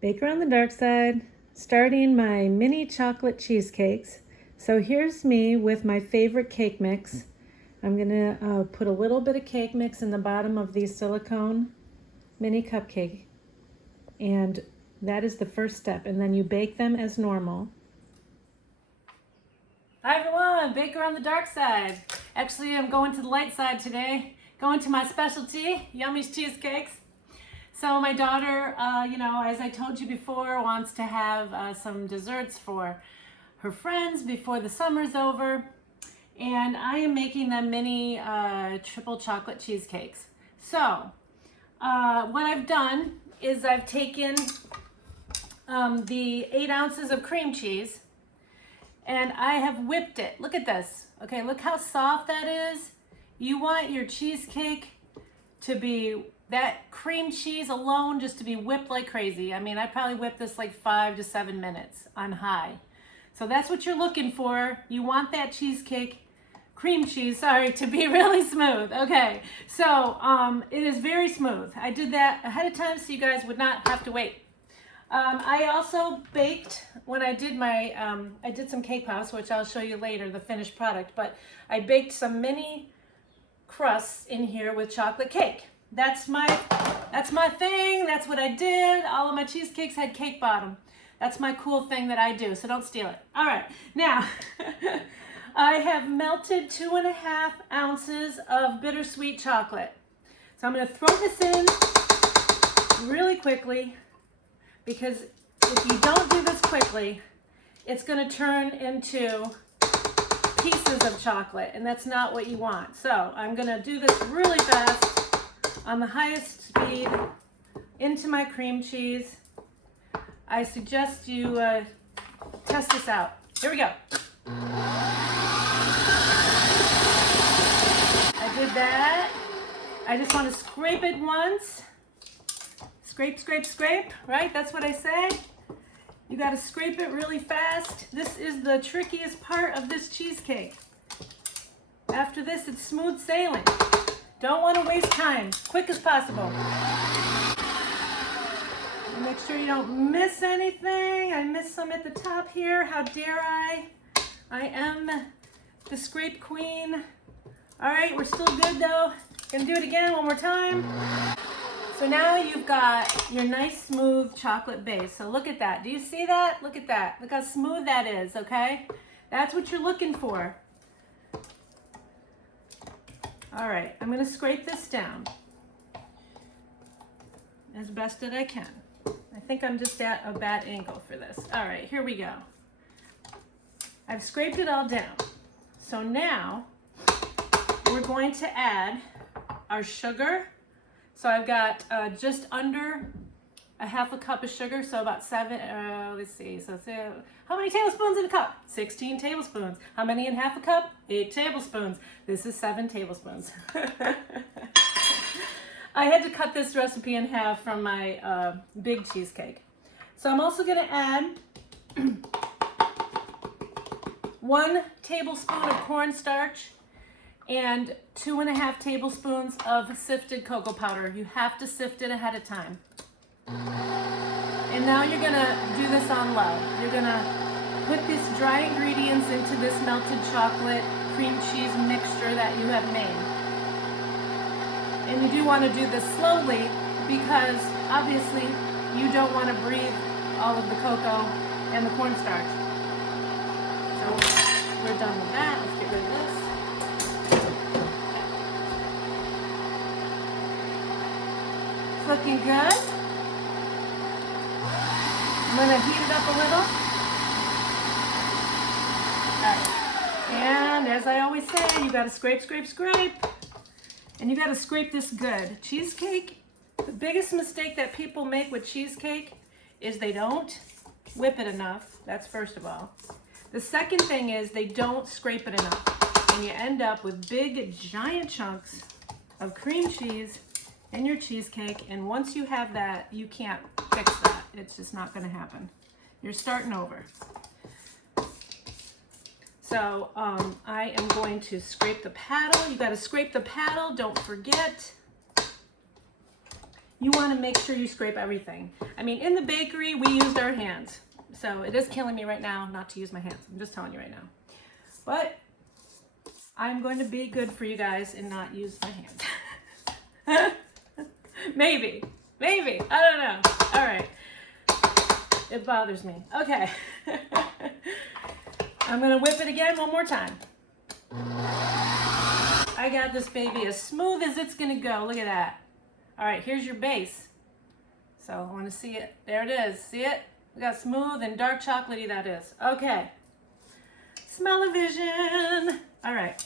Baker on the dark side, starting my mini chocolate cheesecakes. So here's me with my favorite cake mix. I'm gonna put a little bit of cake mix in the bottom of these silicone mini cupcake. And that is the first step. And then you bake them as normal. Hi everyone, Baker on the dark side. Actually, I'm going to the light side today. Going to my specialty, Yummie's Cheesecakes. So my daughter, as I told you before, wants to have some desserts for her friends before the summer's over. And I am making them mini triple chocolate cheesecakes. So what I've done is I've taken the 8 ounces of cream cheese and I have whipped it. Look at this. Okay, look how soft that is. You want your cheesecake to be that cream cheese alone just to be whipped like crazy. I mean, I probably whipped this like 5 to 7 minutes on high. So that's what you're looking for. You want that cheesecake, cream cheese, to be really smooth. Okay, so it is very smooth. I did that ahead of time so you guys would not have to wait. I also baked, when I did my, I did some cake pops, which I'll show you later, the finished product, but I baked some mini crusts in here with chocolate cake. That's my thing. That's what I did. All of my cheesecakes had cake bottom. That's my cool thing that I do, so don't steal it. All right, now I have melted 2.5 ounces of bittersweet chocolate. So I'm gonna throw this in really quickly because if you don't do this quickly, it's gonna turn into pieces of chocolate and that's not what you want. So I'm gonna do this really fast on the highest speed into my cream cheese. I suggest you test this out. Here we go. I did that. I just want to scrape it once. Scrape, scrape, scrape, right? That's what I say. You got to scrape it really fast. This is the trickiest part of this cheesecake. After this, it's smooth sailing. Don't want to waste time. Quick as possible. Make sure you don't miss anything. I missed some at the top here. How dare I? I am the scrape queen. All right, we're still good though. Gonna do it again one more time. So now you've got your nice smooth chocolate base. So look at that. Do you see that? Look at that. Look how smooth that is, okay? That's what you're looking for. All right, I'm gonna scrape this down as best that I can. I think I'm just at a bad angle for this. All right, here we go. I've scraped it all down. So now we're going to add our sugar. So I've got just under a 1/2 cup of sugar, so about 7, let's see, so how many tablespoons in a cup? 16 tablespoons. How many in 1/2 cup? 8 tablespoons. This is 7 tablespoons. I had to cut this recipe in half from my big cheesecake. So I'm also gonna add 1 tablespoon of cornstarch and 2.5 tablespoons of sifted cocoa powder. You have to sift it ahead of time. And now you're gonna do this on low. You're gonna put these dry ingredients into this melted chocolate cream cheese mixture that you have made. And you do want to do this slowly because obviously you don't want to breathe all of the cocoa and the cornstarch. So we're done with that. Let's get rid of this. It's looking good. I'm going to heat it up a little. All right. And as I always say, you got to scrape, scrape, scrape. And you got to scrape this good. Cheesecake, the biggest mistake that people make with cheesecake is they don't whip it enough. That's first of all. The second thing is they don't scrape it enough. And you end up with big, giant chunks of cream cheese in your cheesecake. And once you have that, you can't fix that. It's just not going to happen. You're starting over. So I am going to scrape the paddle. You got to scrape the paddle, don't forget. you want to make sure you scrape everything. I mean, in the bakery, we used our hands. So it is killing me right now not to use my hands. I'm just telling you right now. But I'm going to be good for you guys and not use my hands. Maybe, I don't know. All right. It bothers me. Okay. I'm gonna whip it again one more time. I got this baby as smooth as it's gonna go. Look at that. All right, here's your base. So I wanna see it. There it is, see it? Look how smooth and dark chocolatey that is. Okay. Smell-o-vision. All right.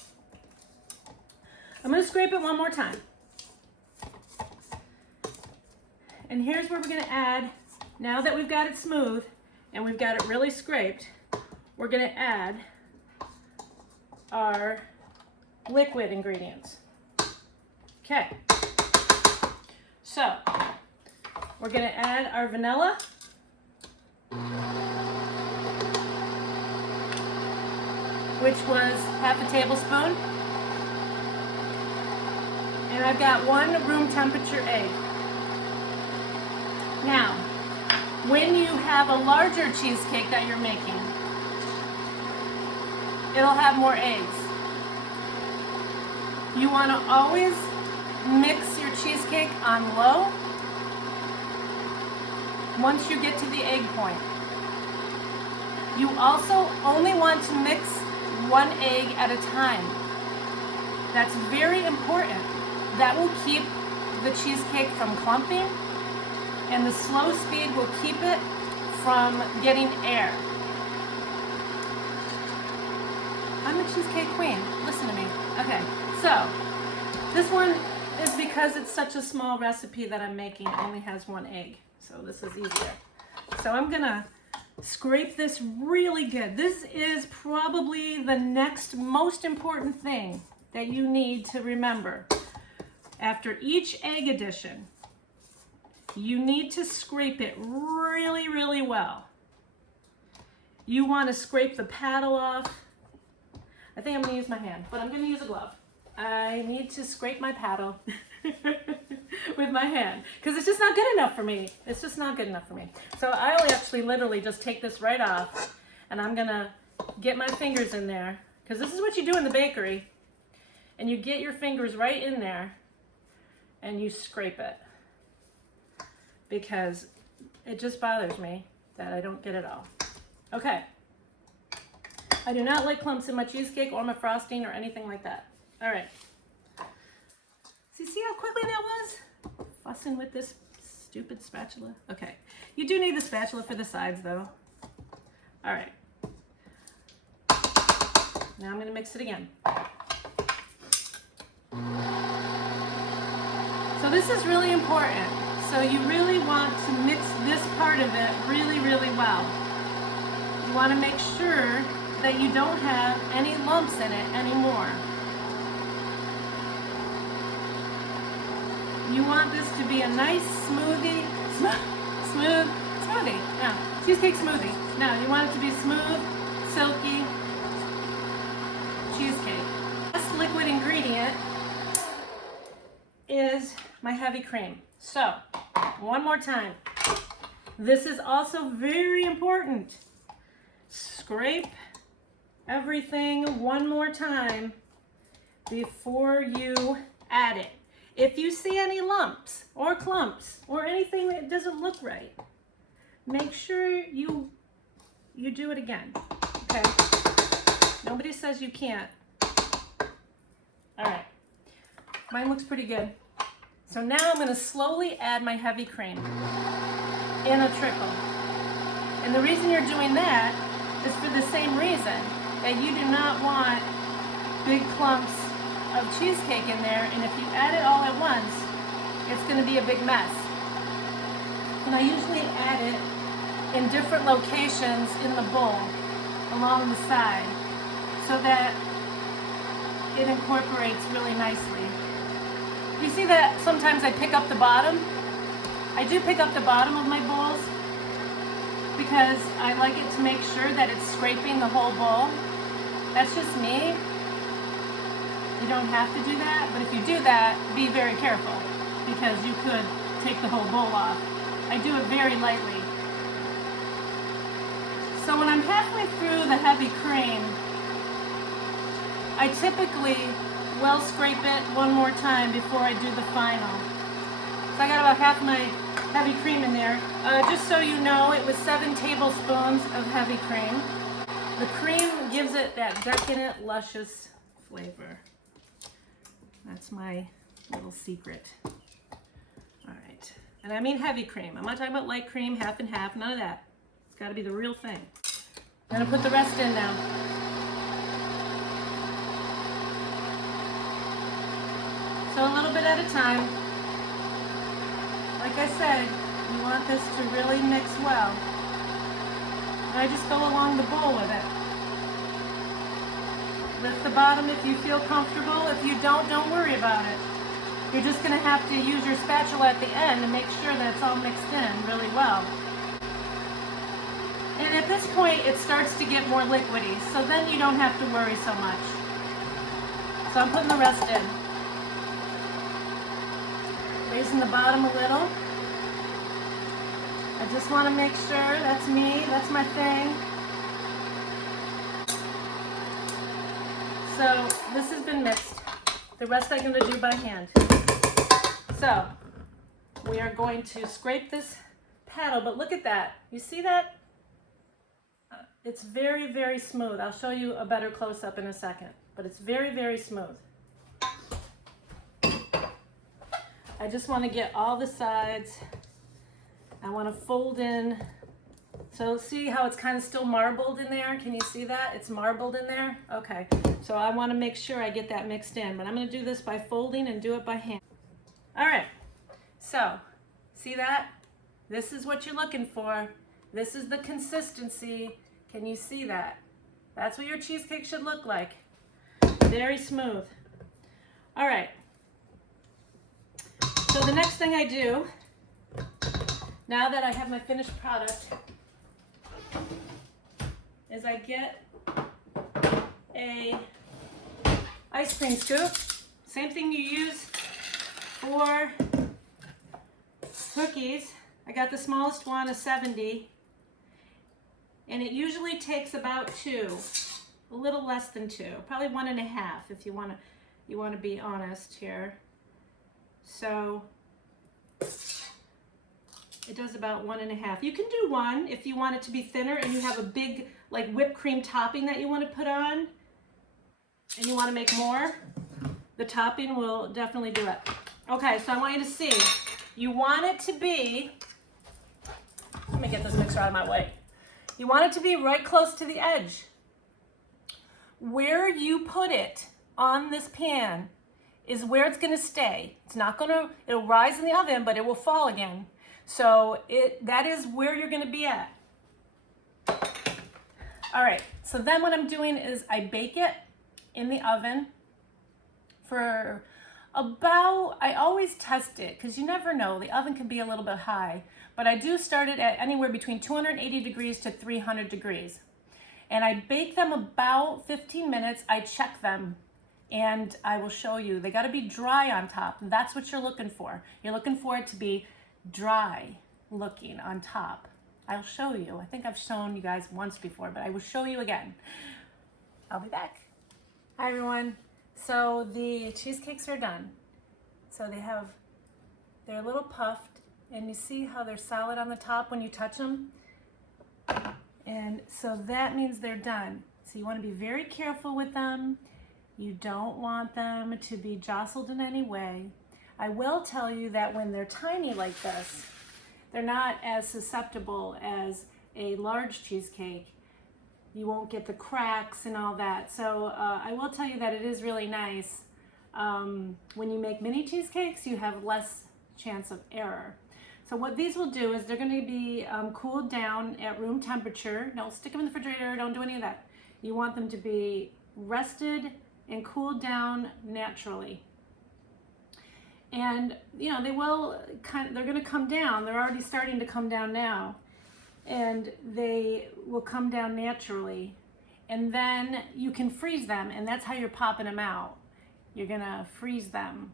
I'm gonna scrape it one more time. And here's where we're gonna add, now that we've got it smooth and we've got it really scraped, we're gonna add our liquid ingredients. Okay. So, we're gonna add our vanilla. Which was half a tablespoon. And I've got 1 room temperature egg. Now, when you have a larger cheesecake that you're making, it'll have more eggs. You want to always mix your cheesecake on low once you get to the egg point. You also only want to mix 1 egg at a time. That's very important. That will keep the cheesecake from clumping, and the slow speed will keep it from getting air. I'm the cheesecake queen. Listen to me. Okay, so this one is because it's such a small recipe that I'm making, it only has 1 egg. So this is easier. So I'm gonna scrape this really good. This is probably the next most important thing that you need to remember. After each egg addition, you need to scrape it really, really well. You want to scrape the paddle off. I think I'm going to use my hand, but I'm going to use a glove. I need to scrape my paddle with my hand because it's just not good enough for me. It's just not good enough for me. So I'll actually literally just take this right off, and I'm going to get my fingers in there, because this is what you do in the bakery. And you get your fingers right in there and you scrape it, because it just bothers me that I don't get it all. Okay. I do not like clumps in my cheesecake or my frosting or anything like that. All right. See how quickly that was? Fussing with this stupid spatula. Okay. You do need the spatula for the sides though. All right. Now I'm going to mix it again. So this is really important. So you really want to mix this part of it really, really well. You want to make sure that you don't have any lumps in it anymore. You want this to be a nice smoothie, smoothie. No, cheesecake smoothie. No, you want it to be smooth, silky cheesecake. Last liquid ingredient is my heavy cream. So, one more time. This is also very important. Scrape everything one more time before you add it. If you see any lumps or clumps or anything that doesn't look right, make sure you do it again, okay? Nobody says you can't. All right, mine looks pretty good. So now I'm going to slowly add my heavy cream in a trickle. And the reason you're doing that is for the same reason that you do not want big clumps of cheesecake in there, and if you add it all at once, it's going to be a big mess. And I usually add it in different locations in the bowl along the side so that it incorporates really nicely. You see that sometimes I pick up the bottom? I do pick up the bottom of my bowls because I like it to make sure that it's scraping the whole bowl. That's just me. You don't have to do that, but if you do that, be very careful because you could take the whole bowl off. I do it very lightly. So when I'm halfway through the heavy cream, I typically will scrape it one more time before I do the final. So I got about half my heavy cream in there. Just so you know, it was 7 tablespoons of heavy cream. The cream gives it that decadent, luscious flavor. That's my little secret. All right, and I mean heavy cream. I'm not talking about light cream, half and half, none of that. It's gotta be the real thing. I'm gonna put the rest in now. So a little bit at a time. Like I said, you want this to really mix well. And I just go along the bowl with it. Lift the bottom if you feel comfortable. If you don't worry about it. You're just gonna have to use your spatula at the end to make sure that it's all mixed in really well. And at this point, it starts to get more liquidy, so then you don't have to worry so much. So I'm putting the rest in. Raising the bottom a little. I just want to make sure that's me, that's my thing. So this has been mixed. The rest I'm going to do by hand. So we are going to scrape this paddle, but look at that. You see that? It's very, very smooth. I'll show you a better close-up in a second, but it's very, very smooth. I just want to get all the sides. I want to fold in. So see how it's kind of still marbled in there? Can you see that? It's marbled in there? Okay, so I want to make sure I get that mixed in, but I'm going to do this by folding and do it by hand. All right, so see that? This is what you're looking for. This is the consistency. Can you see that? That's what your cheesecake should look like. Very smooth. All right. So the next thing I do, now that I have my finished product, is I get a ice cream scoop. Same thing you use for cookies. I got the smallest one, a 70. And it usually takes about 2, a little less than 2, probably 1.5 if you want to be honest here. So it does about 1.5. You can do 1 if you want it to be thinner and you have a big like whipped cream topping that you want to put on and you want to make more. The topping will definitely do it. Okay, so I want you to see. You want it to be, let me get this mixer out of my way. You want it to be right close to the edge. Where you put it on this pan is where it's gonna stay. It's not gonna, it'll rise in the oven, but it will fall again. So that is where you're gonna be at. All right, so then what I'm doing is I bake it in the oven for about, I always test it because you never know, the oven can be a little bit high, but I do start it at anywhere between 280 degrees to 300 degrees. And I bake them about 15 minutes. I check them and I will show you. They gotta be dry on top. That's what you're looking for. You're looking for it to be dry looking on top. I'll show you. I think I've shown you guys once before, but I will show you again. I'll be back. Hi everyone. So the cheesecakes are done. So they're a little puffed and you see how they're solid on the top when you touch them? And so that means they're done. So you want to be very careful with them. You don't want them to be jostled in any way. I will tell you that when they're tiny like this, they're not as susceptible as a large cheesecake. You won't get the cracks and all that. So I will tell you that it is really nice. When you make mini cheesecakes, you have less chance of error. So what these will do is they're going to be cooled down at room temperature. Don't stick them in the refrigerator, don't do any of that. You want them to be rested and cooled down naturally. And you know, they're going to come down. They're already starting to come down now. And they will come down naturally. And then you can freeze them, and that's how you're popping them out. You're going to freeze them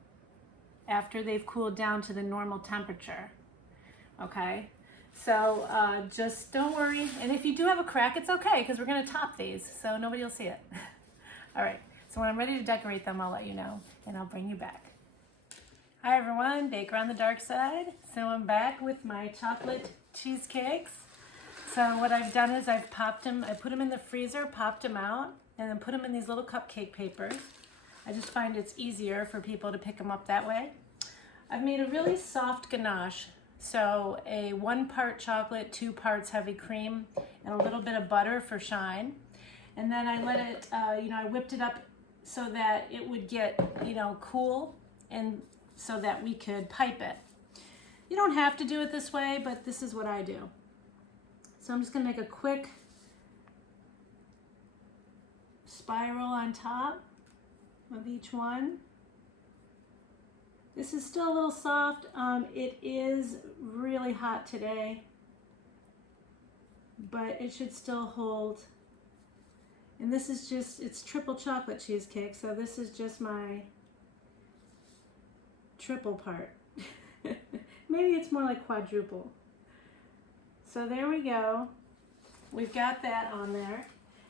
after they've cooled down to the normal temperature. Okay, so just don't worry. And if you do have a crack, it's okay, because we're going to top these so nobody will see it. All right, so when I'm ready to decorate them, I'll let you know and I'll bring you back. Hi everyone, Baker on the Dark Side. So I'm back with my chocolate cheesecakes. So what I've done is I've popped them, I put them in the freezer, popped them out, and then put them in these little cupcake papers. I just find it's easier for people to pick them up that way. I've made a really soft ganache. So a 1 part chocolate, 2 parts heavy cream, and a little bit of butter for shine. And then I let it, I whipped it up so that it would get, cool, and so that we could pipe it. You don't have to do it this way, but this is what I do. So I'm just gonna make a quick spiral on top of each one. This is still a little soft. It is really hot today, but it should still hold. And this is just, it's triple chocolate cheesecake, so this is just my triple part. Maybe it's more like quadruple. So there we go. We've got that on there.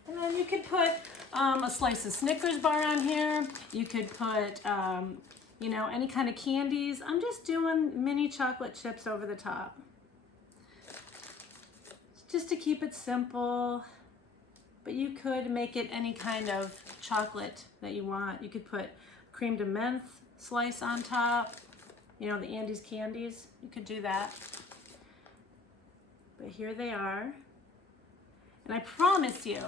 And then you could put a slice of Snickers bar on here. You could put any kind of candies. I'm just doing mini chocolate chips over the top. Just to keep it simple, but you could make it any kind of chocolate that you want. You could put cream de menthe slice on top, the Andes candies. You could do that. But here they are. And I promise you,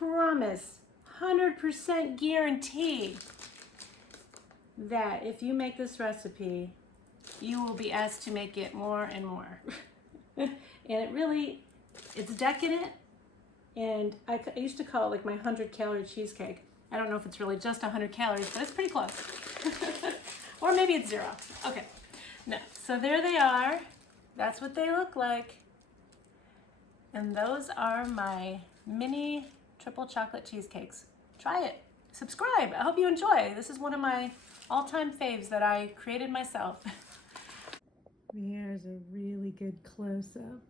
100% guarantee that if you make this recipe, you will be asked to make it more and more. And it's decadent, and I used to call it like my 100-calorie cheesecake. I don't know if it's really just 100 calories, but it's pretty close. Or maybe it's 0. Okay, no, so there they are. That's what they look like. And those are my mini triple chocolate cheesecakes. Try it. Subscribe. I hope you enjoy. This is one of my all-time faves that I created myself. There's a really good close-up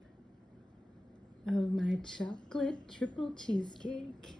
of my chocolate triple cheesecake.